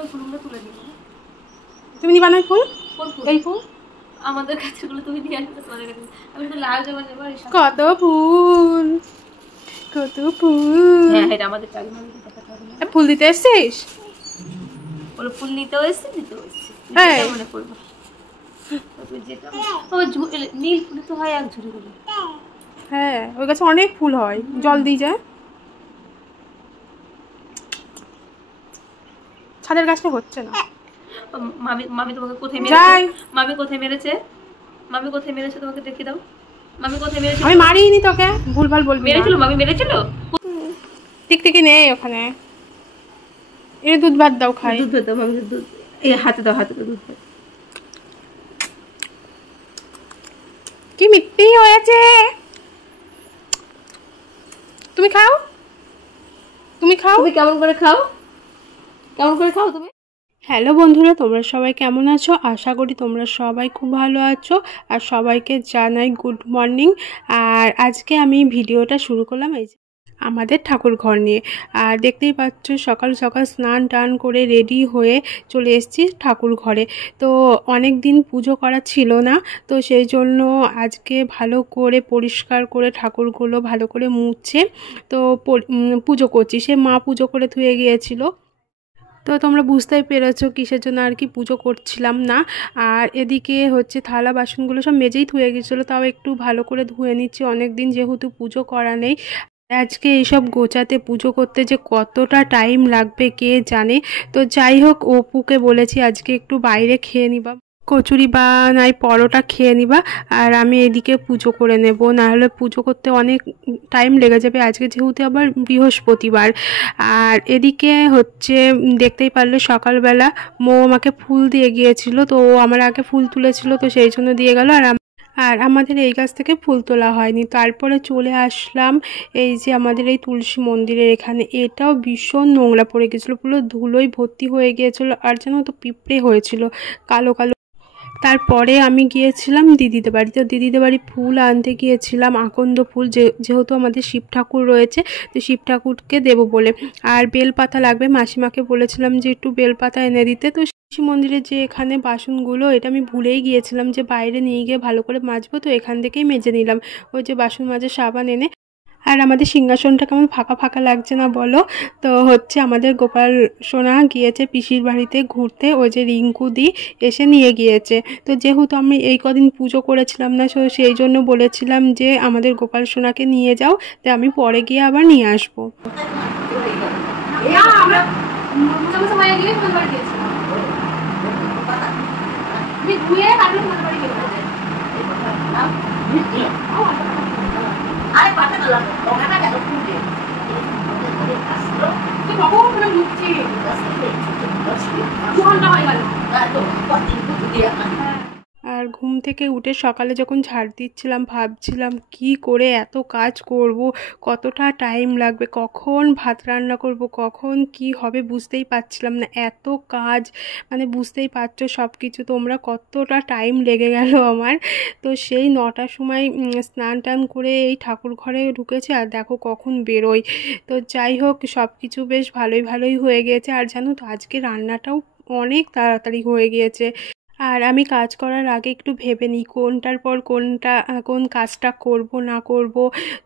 ওই ফুলগুলো তুলে দিবো। তুমি নিবা না ফুল? এই ফুল আমাদের গাছগুলো তুমি নিয়ে আসবে তোমাদের কাছে। আমি তো লাল জবা নেবো। কত ফুল, কত ফুল। হ্যাঁ এটা আমাদের চারি মানুষের কথা হবে না। ফুল দিতে এসছিস? ওর ফুল নিতেও এসছি, দিতেও এসছি। হ্যাঁ মনে করবো নীল ফুল তো হয় এক ঝুড়ি করে। হ্যাঁ ওই গাছে অনেক ফুল হয়, জল দিয়ে যায়। ছাদের গাছটা হচ্ছে না। মামি মামি তোমাকে কোথায় মেরেছে? মামি কোথায় মেরেছে? মামি কোথায় মেরেছে তোমাকে দেখে দাও। মামি কোথায় মেরেছে? আমি মারিনি তোকে, ভুলভাল বলবি। মেরেছিল, মামি মেরেছিল। টিকটিকি নেই ওখানে। এর দুধ ভাত দাও, খাই। দুধ ভাত দাও মামি, দুধ এই হাতে দাও, হাতে দাও দুধ ভাত। কি মিষ্টি হয়েছে। তুমি খাও, তুমি খাও। তুমি কেমন করে খাও, কেমন করে খাও তুমি? হ্যালো বন্ধুরা, তোমরা সবাই কেমন আছো? আশা করি তোমরা সবাই খুব ভালো আছো। আর সবাইকে জানাই গুড মর্নিং। আর আজকে আমি ভিডিওটা শুরু করলাম এই যে আমাদের ঠাকুর ঘর নিয়ে। আর দেখতেই পাচ্ছ সকাল সকাল স্নান টান করে রেডি হয়ে চলে এসেছি ঠাকুর ঘরে। তো অনেক দিন পুজো করা ছিল না, তো সেই জন্য আজকে ভালো করে পরিষ্কার করে ঠাকুরগুলো ভালো করে মুছে তো পুজো করছি। সে মা পুজো করে ধুয়ে গিয়েছিল, তো তোমরা বুঝতেই পেরেছো কিসের জন্য আর কি পুজো করছিলাম না। আর এদিকে হচ্ছে থালা বাসনগুলো সব মেজেই ধুয়ে গেছিলো, তাও একটু ভালো করে ধুয়ে নিচ্ছি, অনেক দিন যেহেতু পুজো করা নেই। আজকে এইসব গোছাতে পুজো করতে যে কতটা টাইম লাগবে কে জানে। তো যাই হোক, অপুকে বলেছি আজকে একটু বাইরে খেয়ে নিবা, কচুরি বা নাই পরোটা খেয়ে নিবা, আর আমি এদিকে পুজো করে নেব, নাহলে পুজো করতে অনেক টাইম লেগে যাবে আজকে যেহেতু আবার বৃহস্পতিবার। আর এদিকে হচ্ছে দেখতেই পারলে সকালবেলা মৌ আমাকে ফুল দিয়ে গিয়েছিল, তো ও আমার আগে ফুল তুলেছিল, তো সেই জন্য দিয়ে গেল। আর আমাদের এই গাছ থেকে ফুল তোলা হয়নি। তারপরে চলে আসলাম এই যে আমাদের এই তুলসী মন্দিরের এখানে। এটাও ভীষণ নোংরা পড়ে গেছিলো, পুরো ধুলোয় ভর্তি হয়ে গিয়েছিলো, আর যেন তো পিঁপড়ে হয়েছিল কালো কালো। তারপরে আমি গিয়েছিলাম দিদিদের বাড়ি, তো দিদিদের বাড়ি ফুল আনতে গিয়েছিলাম, আকন্দ ফুল, যেহেতু আমাদের শিব ঠাকুর রয়েছে, তো শিব ঠাকুরকে দেবো বলে। আর বেলপাতা লাগবে, মাসিমাকে বলেছিলাম যে একটু বেলপাতা এনে দিতে। তো শিব মন্দিরে যে এখানে বাসনগুলো, এটা আমি ভুলেই গিয়েছিলাম যে বাইরে নিয়ে গিয়ে ভালো করে মাজবো, তো এখান থেকেই মেজে নিলাম ওই যে বাসন মাজার সাবান এনে। আর আমাদের সিংহাসনটা কেমন ফাঁকা ফাঁকা লাগছে না বলো? তো হচ্ছে আমাদের গোপাল সোনা গিয়েছে পিসির বাড়িতে ঘুরতে, ওই যে রিঙ্কু দি এসে নিয়ে গিয়েছে। তো যেহেতু আমি এই কদিন পুজো করেছিলাম না, সেই জন্য বলেছিলাম যে আমাদের গোপাল সোনাকে নিয়ে যাও, তো আমি পরে গিয়ে আবার নিয়ে আসবো। আরে পাতা তো লাগবে ওখানে কেন ফুটে তো বাবু ওখানে ঢুকছি ঘন্টা হয়ে গেল তো কতদিন ফুটে দিয়া। আর ঘুম থেকে উঠে সকালে যখন ঝাড় দিচ্ছিলাম ভাবছিলাম কি করে এত কাজ করব, কতটা টাইম লাগবে, কখন ভাত রান্না করব, কখন কি হবে বুঝতেই পারছিলাম না, এত কাজ মানে বুঝতেই পারছো সব কিছু তোমরা কতটা টাইম লেগে গেল আমার। তো সেই 9টার সময় স্নান টান করে এই ঠাকুর ঘরে ঢুকেছে, আর দেখো কখন বেরোই। তো যাই হোক সব কিছু বেশ ভালোই হয়ে গিয়েছে। আর জানো তো আজকে রান্নাটাও অনেক তাড়াতাড়ি হয়ে গিয়েছে। আর আমি কাজ করার আগে একটু ভেবে নিই কোনটার পর কোন কাজটা করব না করব,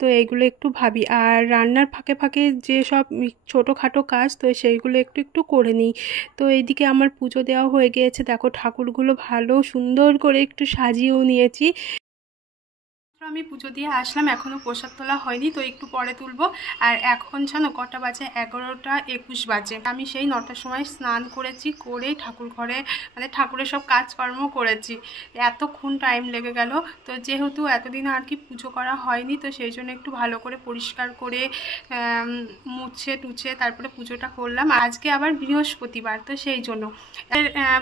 তো এইগুলো একটু ভাবি। আর রান্নার ফাঁকে ফাঁকে যে সব ছোটোখাটো কাজ, তো সেইগুলো একটু একটু করে নিই। তো এইদিকে আমার পুজো দেওয়া হয়ে গিয়েছে, দেখো ঠাকুরগুলো ভালো সুন্দর করে একটু সাজিয়েও নিয়েছি। আমি পুজো দিয়ে আসলাম, এখনও প্রসাদ তোলা হয়নি, তো একটু পরে তুলবো। আর এখন জানো কটা বাজে? 11টা 21 বাজে। আমি সেই 9টার সময় স্নান করেছি, করেই ঠাকুর ঘরে মানে ঠাকুরের সব কাজকর্ম করেছি, এতক্ষণ টাইম লেগে গেল। তো যেহেতু এতদিন আর কি পুজো করা হয়নি, তো সেই জন্য একটু ভালো করে পরিষ্কার করে মুছে টুছে তারপরে পুজোটা করলাম। আজকে আবার বৃহস্পতিবার, তো সেই জন্য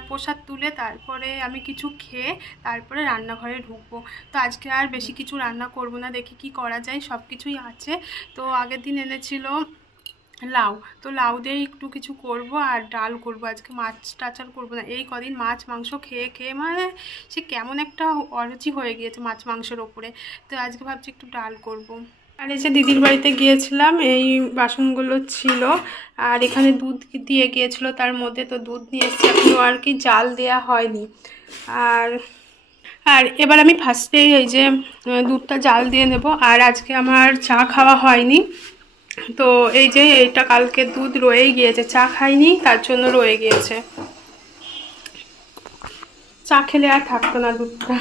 প্রসাদ তুলে তারপরে আমি কিছু খেয়ে তারপরে রান্নাঘরে ঢুকবো। তো আজকে আর বেশি কিছু রান্না করব না, দেখি কি করা যায়, সব কিছুই আছে। তো আগের দিন এনেছিল লাউ, তো লাউ দিয়ে একটু কিছু করব, আর ডাল করব। আজকে মাছ টাছ আর করবো না, এই কদিন মাছ মাংস খেয়ে খেয়ে মানে সে কেমন একটা অরুচি হয়ে গিয়েছে মাছ মাংসের ওপরে। তো আজকে ভাবছি একটু ডাল করব। আর এই যে দিদির বাড়িতে গিয়েছিলাম, এই বাসনগুলো ছিল আর এখানে দুধ দিয়ে গিয়েছিল তার মধ্যে, তো দুধ নিয়ে এসেছি, এখনও আর কি জাল দেওয়া হয়নি। আর এবার আমি ফার্স্টেই এই যে দুধটা জাল দিয়ে নেব। আর আজকে আমার চা খাওয়া হয়নি, তো এই যে এইটা কালকে দুধ রয়ে গিয়েছে, চা খাইনি তার জন্য রয়ে গিয়েছে। চা খেলে আর থাকতো না দুধটা।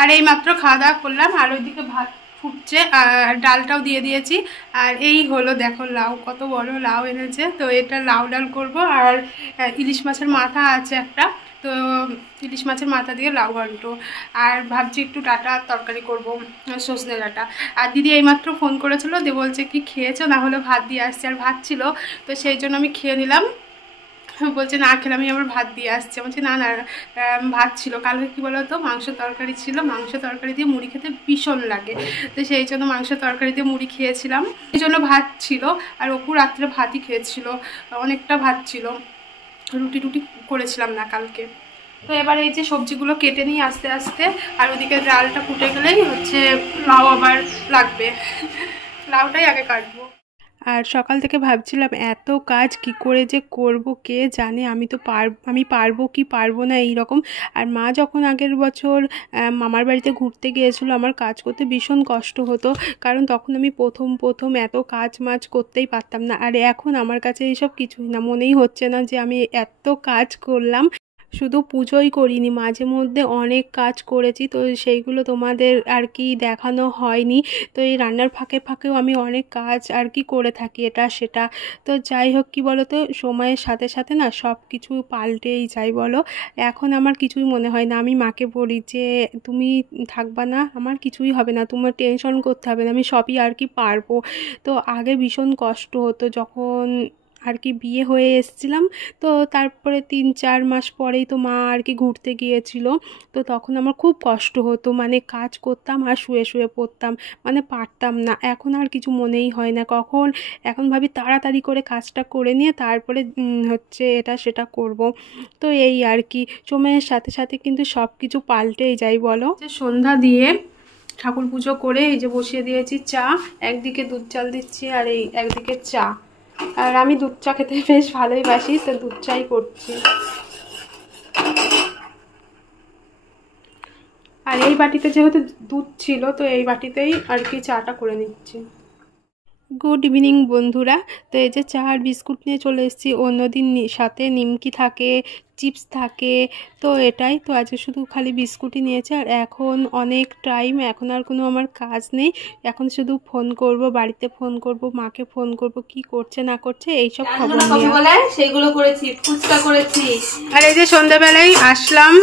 আর এই মাত্র খাওয়া দাওয়া করলাম, আর ওইদিকে ভাত ফুটছে আর ডালটাও দিয়ে দিয়েছি। আর এই হলো দেখো লাউ, কত বড় লাউ এনেছে, তো এটা লাউ ডাল করব। আর ইলিশ মাছের মাথা আছে একটা, তো ইলিশ মাছের মাথা দিয়ে লাউ ঘন্ট। আর ভাবছি একটু ডাঁটা তরকারি করব, সজনে ডাঁটা। আর দিদি এইমাত্র ফোন করেছিল, দিয়ে বলছে কি খেয়েছো, না হলে ভাত দিয়ে আসছে। আর ভাত ছিল, তো সেই জন্য আমি খেয়ে নিলাম। বলছে না খেলে আমি আবার ভাত দিয়ে আসছি। বলছি না না ভাত ছিল, কালকে কী বলো তো মাংস তরকারি ছিল, মাংস তরকারি দিয়ে মুড়ি খেতে ভীষণ লাগে, তো সেই জন্য মাংস তরকারি দিয়ে মুড়ি খেয়েছিলাম, সেই জন্য ভাত ছিল। আর অপু রাত্রে ভাতই খেয়েছিল, অনেকটা ভাত ছিল, রুটি টুটি করেছিলাম না কালকে। তো এবার এই যে সবজিগুলো কেটে নিই আস্তে আস্তে। আর ওদিকে ডালটা ফুটে গেলেই হচ্ছে লাউ আবার লাগবে, লাউটাই আগে কাটবো। আর সকাল থেকে ভাবছিলাম এত কাজ কি করে যে করব কে জানে, আমি পারবো কি পারবো না এই রকম। আর মা যখন আগের বছর মামার বাড়িতে ঘুরতে গিয়েছিলো, আমার কাজ করতে ভীষণ কষ্ট হতো, কারণ তখন আমি প্রথম এত কাজ মাজ করতেই পারতাম না। আর এখন আমার কাছে এইসব কিছুই না, মনেই হচ্ছে না যে আমি এত কাজ করলাম। শুধু পুজোই করিনি, মাঝে মধ্যে অনেক কাজ করেছি, তো সেইগুলো তোমাদের আর কি দেখানো হয়নি। তো এই রান্নার ফাঁকে ফাঁকেও আমি অনেক কাজ আর কি করে থাকি, এটা সেটা। তো যাই হোক, কি বলো তো, সময়ের সাথে সাথে না সব কিছু পাল্টেই যাই বলো। এখন আমার কিছুই মনে হয় না, আমি মাকে বলি যে তুমি থাকবা না, আমার কিছুই হবে না, তোমার টেনশন করতে হবে না, আমি সবই আর কি পারবো। তো আগে ভীষণ কষ্ট হতো যখন আর কি বিয়ে হয়ে এসেছিলাম, তো তারপরে 3-4 মাস পরেই তো মা আর কি ঘুরতে গিয়েছিল, তো তখন আমার খুব কষ্ট হতো, মানে কাজ করতাম আর শুয়ে শুয়ে পড়তাম, মানে পারতাম না। এখন আর কিছু মনেই হয় না, এখন ভাবি তাড়াতাড়ি করে কাজটা করে নিয়ে তারপরে হচ্ছে এটা সেটা করব। তো এই আর কি, সময়ের সাথে সাথে কিন্তু সব কিছু পাল্টেই যায় বলো। যে সন্ধ্যা দিয়ে ঠাকুর পুজো করে এই যে বসিয়ে দিয়েছি চা, একদিকে দুধ চাল দিচ্ছি আর এই একদিকে চা। আর আমি দুধ চা খেতে বেশ ভালোই বাসি, তো দুধ চাই করছি। আর এই বাটিতে যেহেতু দুধ ছিল, তো এই বাটিতেই আর কি চাটা করে নিচ্ছি। গুড ইভিনিং বন্ধুরা। তো এই যে চা আর বিস্কুট নিয়ে চলে এসেছি, অন্যদিন সাথে নিমকি থাকে, চিপস থাকে, তো এটাই তো আজকে শুধু খালি বিস্কুটই নিয়েছে। আর এখন অনেক টাইম, এখন আর কোনো আমার কাজ নেই, এখন শুধু ফোন করব, বাড়িতে ফোন করব, মাকে ফোন করব, কি করছে না করছে এইসব খবর নিয়ে সেইগুলো করেছি, ফুচকা করেছি। আর এই যে সন্ধ্যাবেলায় আসলাম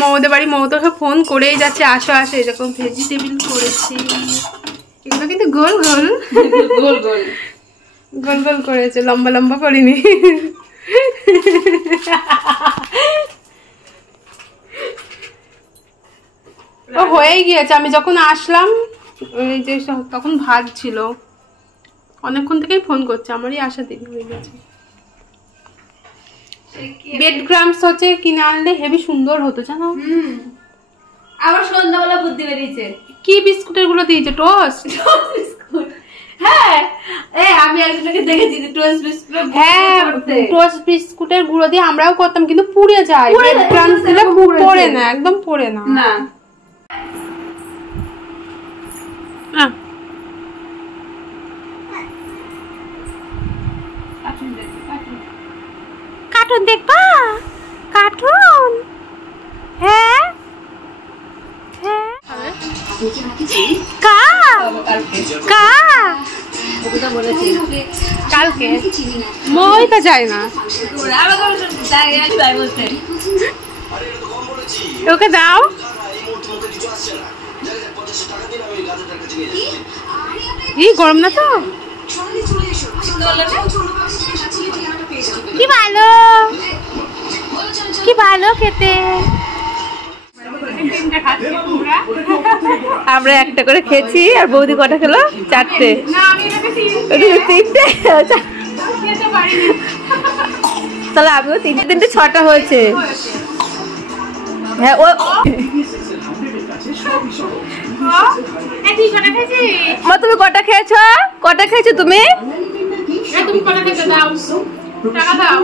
মৌদের বাড়ি, মৌদকে ফোন করেই যাচ্ছে আসো আসো, এরকম ভেজিটেবিল করেছি, এগুলো কিন্তু গোল গোল গোল গোল গোল গোল করেছে, লম্বা লম্বা করিনি। ও হয়েই গিয়েছে, আমি যখন আসলাম এই যে তখন ভাত ছিল, অনেকক্ষণ থেকেই ফোন করছে, আমারই আসা দেরি হয়ে গেছে। বেড গ্রামস হচ্ছে কিনে আনলে হেভি সুন্দর হতো জানো। আবার সন্ধ্যাবেলা বুদ্ধি বেরিয়েছে, কি বিস্কুটের গুলো দিয়েছে, টোস্ট বিস্কুট। হ্যাঁ আমি একজনকে দেখেছি টোস্ট বিস্কুট, হ্যাঁ টোস্ট বিস্কুটের গুঁড়ো দিয়ে আমরাও করতাম, কিন্তু পুড়ে যায়, বেড গ্রামস দিলে পড়ে না, একদম পড়ে না। না কার্টুন দেখবা, কার্টুন, হ্যাঁ কালকে মই তো যায় না, ওকে দাও। এই গরম না তো? কি ভালো, কি ভালো খেতে। আমরা একটা করে খেয়েছি আর বৌদি কটা খেলো? 4টে। তাহলে আমিও 3টে 6টা হয়েছে। হ্যাঁ ও মা তুমি কটা খেয়েছো? কটা খেয়েছো তুমি? তুমি কটা খেতে দাও, টাকা দাও।